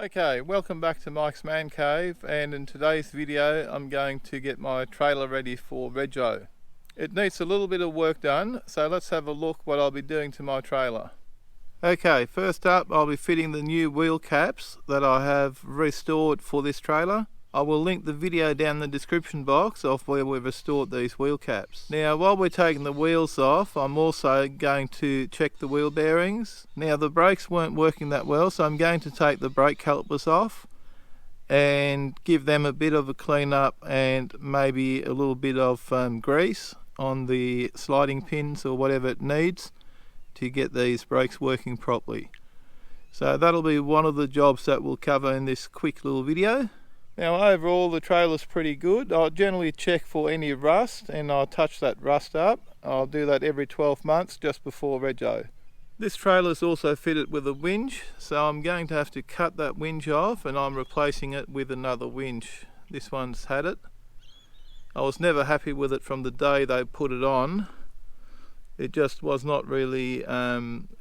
Okay, welcome back to Mike's Man Cave, and in today's video I'm going to get my trailer ready for rego. It needs a little bit of work done, so let's have a look what I'll be doing to my trailer. Okay, first up I'll be fitting the new wheel caps that I have restored for this trailer. I will link the video down in the description box of where we've restored these wheel caps. Now while we're taking the wheels off, I'm also going to check the wheel bearings. Now the brakes weren't working that well, so I'm going to take the brake calipers off and give them a bit of a clean up and maybe a little bit of grease on the sliding pins or whatever it needs to get these brakes working properly. So that'll be one of the jobs that we'll cover in this quick little video. Now overall the trailer's pretty good. I'll generally check for any rust and I'll touch that rust up. I'll do that every 12 months just before rego. This trailer's also fitted with a winch, so I'm going to have to cut that winch off and I'm replacing it with another winch. This one's had it. I was never happy with it from the day they put it on. It just was not really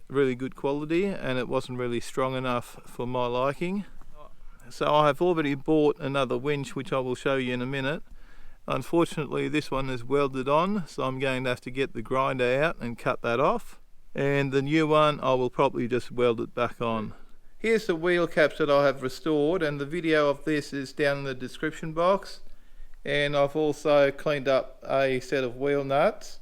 really good quality and it wasn't really strong enough for my liking. So I have already bought another winch which I will show you in a minute. Unfortunately this one is welded on, so I'm going to have to get the grinder out and cut that off. And the new one I will probably just weld it back on. Here's the wheel caps that I have restored, and the video of this is down in the description box. And I've also cleaned up a set of wheel nuts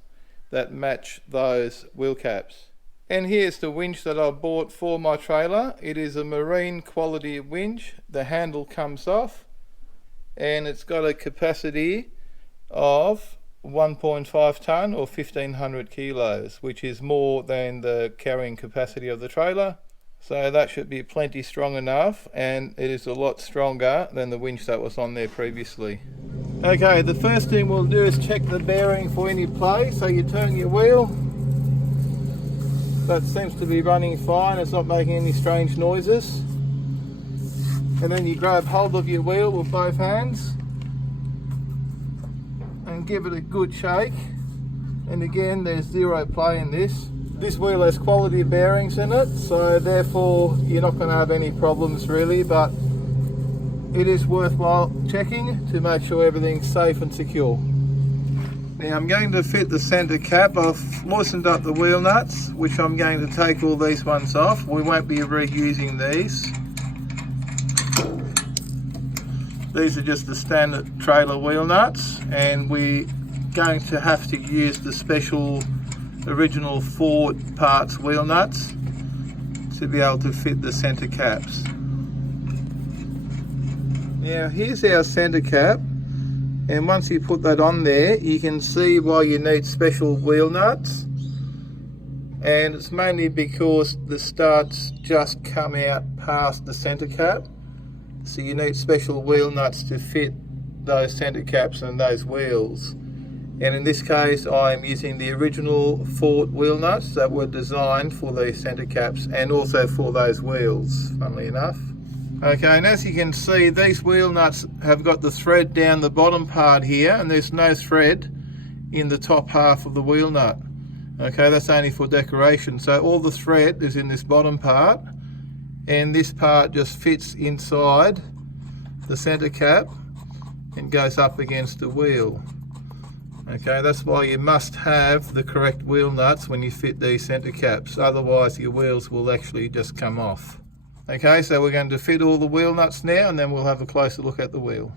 that match those wheel caps. And here's the winch that I bought for my trailer. It is a marine quality winch. The handle comes off and it's got a capacity of 1.5 ton or 1500 kilos, which is more than the carrying capacity of the trailer. So that should be plenty strong enough, and it is a lot stronger than the winch that was on there previously. Okay, the first thing we'll do is check the bearing for any play. So you turn your wheel. That seems to be running fine, it's not making any strange noises. And then you grab hold of your wheel with both hands and give it a good shake. And again, there's zero play in this. This wheel has quality bearings in it, so therefore you're not going to have any problems really, but it is worthwhile checking to make sure everything's safe and secure. Now I'm going to fit the centre cap. I've loosened up the wheel nuts, which I'm going to take all these ones off. We won't be reusing these. These are just the standard trailer wheel nuts, and we're going to have to use the special original Ford parts wheel nuts to be able to fit the centre caps. Now here's our centre cap. And once you put that on there, you can see why you need special wheel nuts. And it's mainly because the studs just come out past the centre cap. So you need special wheel nuts to fit those centre caps and those wheels. And in this case, I'm using the original Ford wheel nuts that were designed for these centre caps and also for those wheels, funnily enough. Okay, and as you can see, these wheel nuts have got the thread down the bottom part here, and there's no thread in the top half of the wheel nut. Okay, that's only for decoration. So all the thread is in this bottom part, and this part just fits inside the centre cap and goes up against the wheel. Okay, that's why you must have the correct wheel nuts when you fit these centre caps, otherwise your wheels will actually just come off. Okay, so we're going to fit all the wheel nuts now, and then we'll have a closer look at the wheel.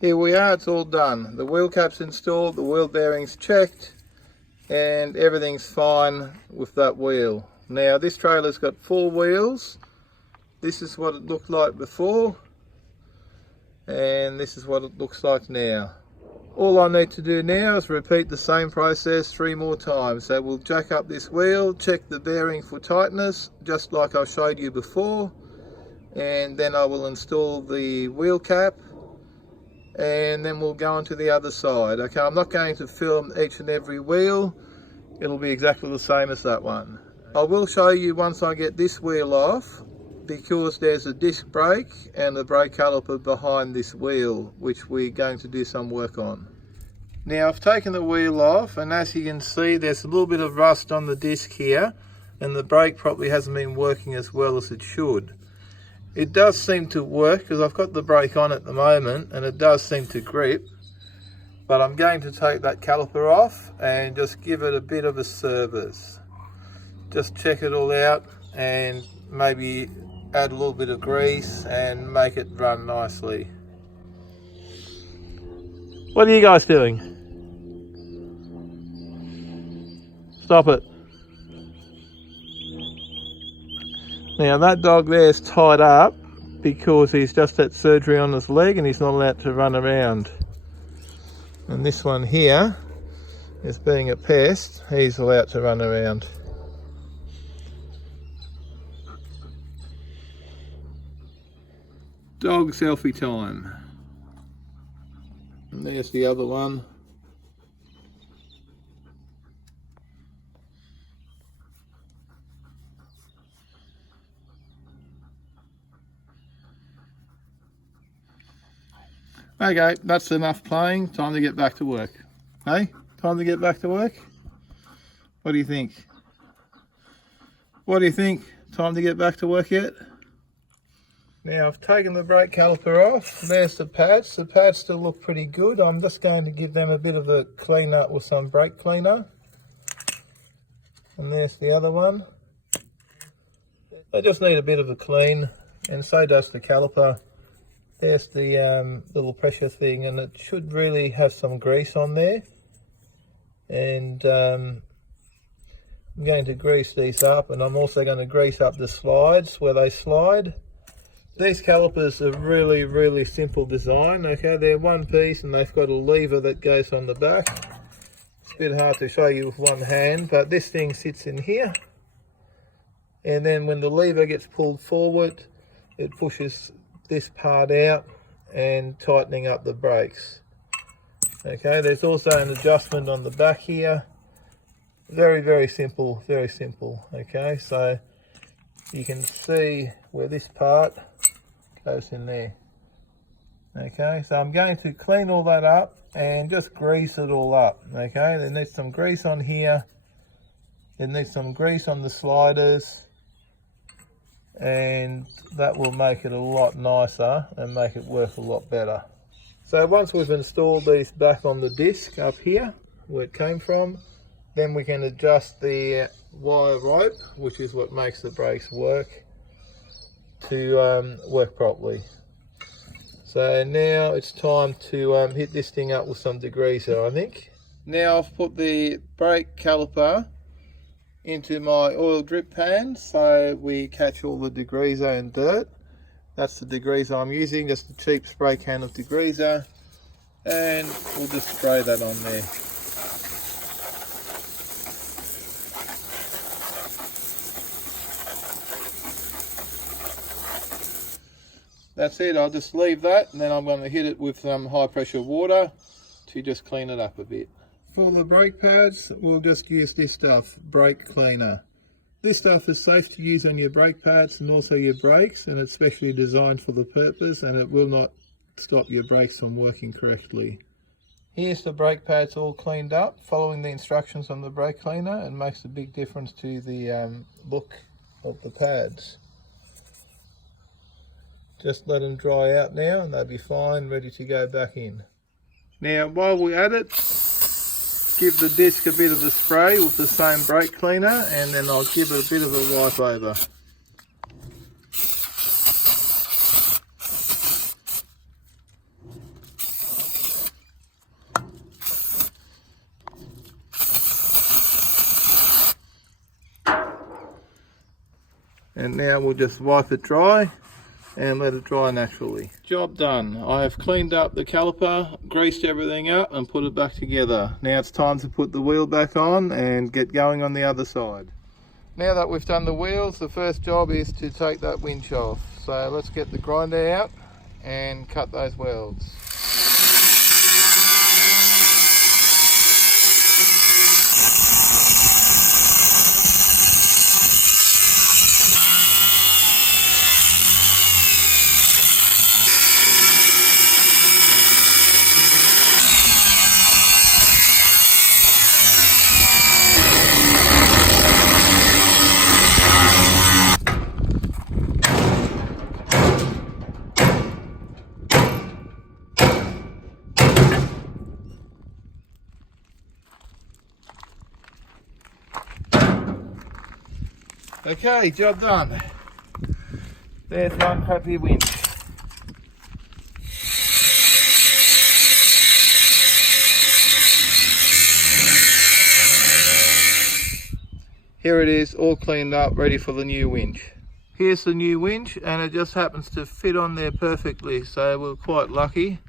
Here we are, it's all done. The wheel cap's installed, the wheel bearings checked, and everything's fine with that wheel. Now this trailer's got 4 wheels. This is what it looked like before. And this is what it looks like now. All I need to do now is repeat the same process 3 more times. So we'll jack up this wheel, check the bearing for tightness, just like I showed you before, and then I will install the wheel cap, and then we'll go on to the other side. Okay, I'm not going to film each and every wheel. It'll be exactly the same as that one. I will show you once I get this wheel off because there's a disc brake and a brake caliper behind this wheel, which we're going to do some work on. Now I've taken the wheel off, and as you can see there's a little bit of rust on the disc here, and the brake probably hasn't been working as well as it should. It does seem to work because I've got the brake on at the moment and it does seem to grip, but I'm going to take that caliper off and just give it a bit of a service. Just check it all out and maybe add a little bit of grease and make it run nicely. What are you guys doing? Stop it. Now that dog there is tied up because he's just had surgery on his leg and he's not allowed to run around. And this one here is being a pest, he's allowed to run around. Dog selfie time. And there's the other one. Okay, that's enough playing. Time to get back to work. Hey, time to get back to work? What do you think? What do you think? Time to get back to work yet? Now I've taken the brake caliper off. There's the pads. The pads still look pretty good. I'm just going to give them a bit of a clean up with some brake cleaner. And there's the other one. They just need a bit of a clean, and so does the caliper. There's the little pressure thing, and it should really have some grease on there. And I'm going to grease these up, and I'm also going to grease up the slides where they slide. These calipers are really simple design. Okay, they're one piece and they've got a lever that goes on the back. It's a bit hard to show you with one hand, but this thing sits in here, and then when the lever gets pulled forward, it pushes this part out and tightening up the brakes. Okay, there's also an adjustment on the back here. Very simple, very simple. Okay, so you can see where this part goes in there. Okay, so I'm going to clean all that up and just grease it all up. Okay, there needs some grease on here, there needs some grease on the sliders, and that will make it a lot nicer and make it work a lot better. So once we've installed these back on the disc up here where it came from, then we can adjust the wire rope, which is what makes the brakes work, to work properly. So now it's time to hit this thing up with some degreaser, I think. Now I've put the brake caliper into my oil drip pan so we catch all the degreaser and dirt. That's the degreaser I'm using, just a cheap spray can of degreaser, and we'll just spray that on there. That's it, I'll just leave that, and then I'm going to hit it with some high pressure water to just clean it up a bit. For the brake pads, we'll just use this stuff, brake cleaner. This stuff is safe to use on your brake pads and also your brakes, and it's specially designed for the purpose, and it will not stop your brakes from working correctly. Here's the brake pads all cleaned up, following the instructions on the brake cleaner, and makes a big difference to the look of the pads. Just let them dry out now and they'll be fine, ready to go back in. Now while we're at it, give the disc a bit of a spray with the same brake cleaner, and then I'll give it a bit of a wipe over. And now we'll just wipe it dry and let it dry naturally. Job done. I have cleaned up the caliper, greased everything up and put it back together. Now it's time to put the wheel back on and get going on the other side. Now that we've done the wheels, the first job is to take that winch off. So let's get the grinder out and cut those welds. Okay, job done. There's one crappy winch. Here it is, all cleaned up, ready for the new winch. Here's the new winch, and it just happens to fit on there perfectly, so we're quite lucky.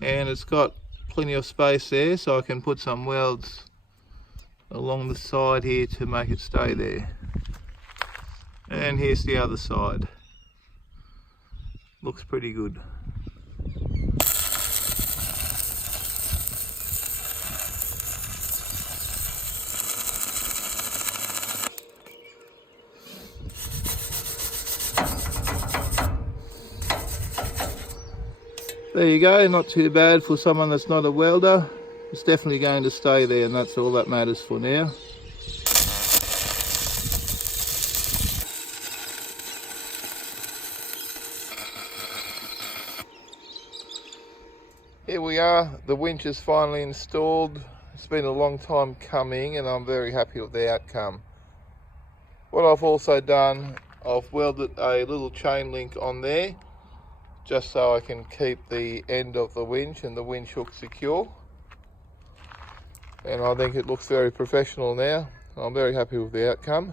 And it's got plenty of space there, so I can put some welds along the side here to make it stay there. And here's the other side. Looks pretty good. There you go, not too bad for someone that's not a welder. It's definitely going to stay there, and that's all that matters for now. Here we are, the winch is finally installed. It's been a long time coming and I'm very happy with the outcome. What I've also done, I've welded a little chain link on there just so I can keep the end of the winch and the winch hook secure. And I think it looks very professional now. I'm very happy with the outcome.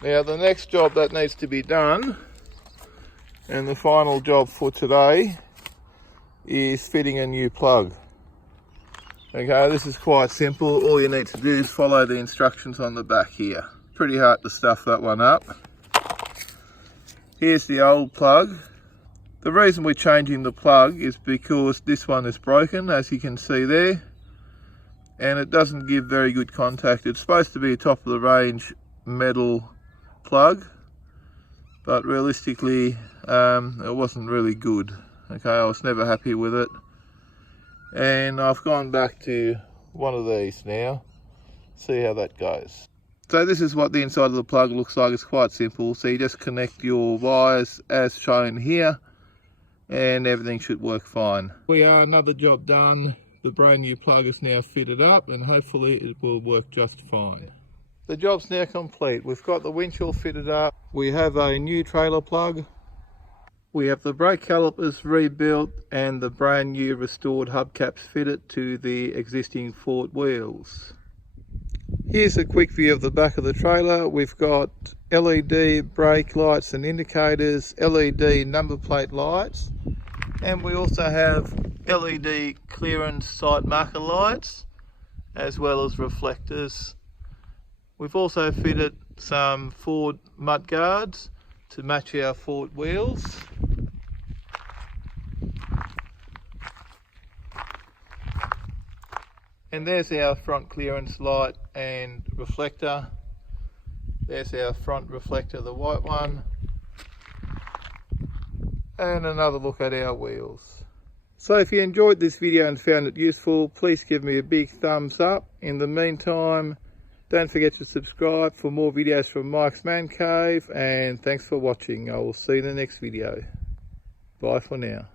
Now the next job that needs to be done, and the final job for today, is fitting a new plug. Okay, this is quite simple. All you need to do is follow the instructions on the back here. Pretty hard to stuff that one up. Here's the old plug. The reason we're changing the plug is because this one is broken, as you can see there, and it doesn't give very good contact. It's supposed to be a top of the range metal plug, but realistically it wasn't really good. Okay, I was never happy with it, and I've gone back to one of these now. See how that goes. So this is what the inside of the plug looks like. It's quite simple. So you just connect your wires as shown here, and everything should work fine. We are another job done. The brand new plug is now fitted up, and hopefully it will work just fine. The job's now complete. We've got the winch all fitted up. We have a new trailer plug. We have the brake calipers rebuilt and the brand new restored hubcaps fitted to the existing Ford wheels. Here's a quick view of the back of the trailer. We've got LED brake lights and indicators, LED number plate lights, and we also have LED clearance sight marker lights as well as reflectors. We've also fitted some Ford mud guards to match our Ford wheels. And there's our front clearance light and reflector. There's our front reflector, the white one. And another look at our wheels. So if you enjoyed this video and found it useful, please give me a big thumbs up. In the meantime, don't forget to subscribe for more videos from Mike's Man Cave, and thanks for watching. I will see you in the next video. Bye for now.